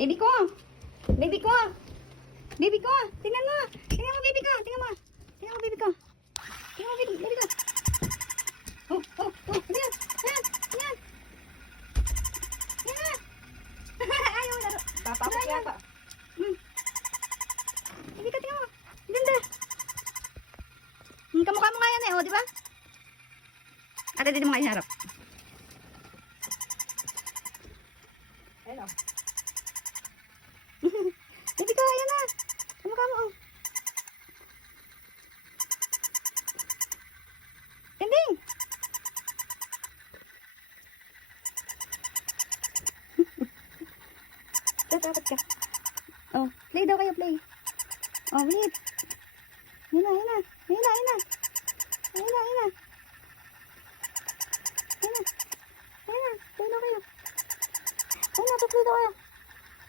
Baby ko. Baby ko. Baby ko. Tingnan mo. Tingnan mo, baby ko. Tingnan mo. Tingnan mo, baby ko. Tingnan mo, baby ko. Oh, oh, oh. Ayan. Ayan. Ayan. Ayan. Ayaw mo laro. Papapos yata. Baby ko, tingnan mo. Ganda. Kamukha mo nga yan eh, oh, di ba? Ate, dito mo nga iharap. Ayun o. Baby ko, ayan na. Kamukha mo, oh. Tinding. Tatakot ka. Oh, play daw kayo, play. Oh, wait. Ayun na, ayun na. Ayun na, ayun na. Ayun na, ayun na. Ayun na. Ayun na, play daw kayo. Ayun na, play daw kayo.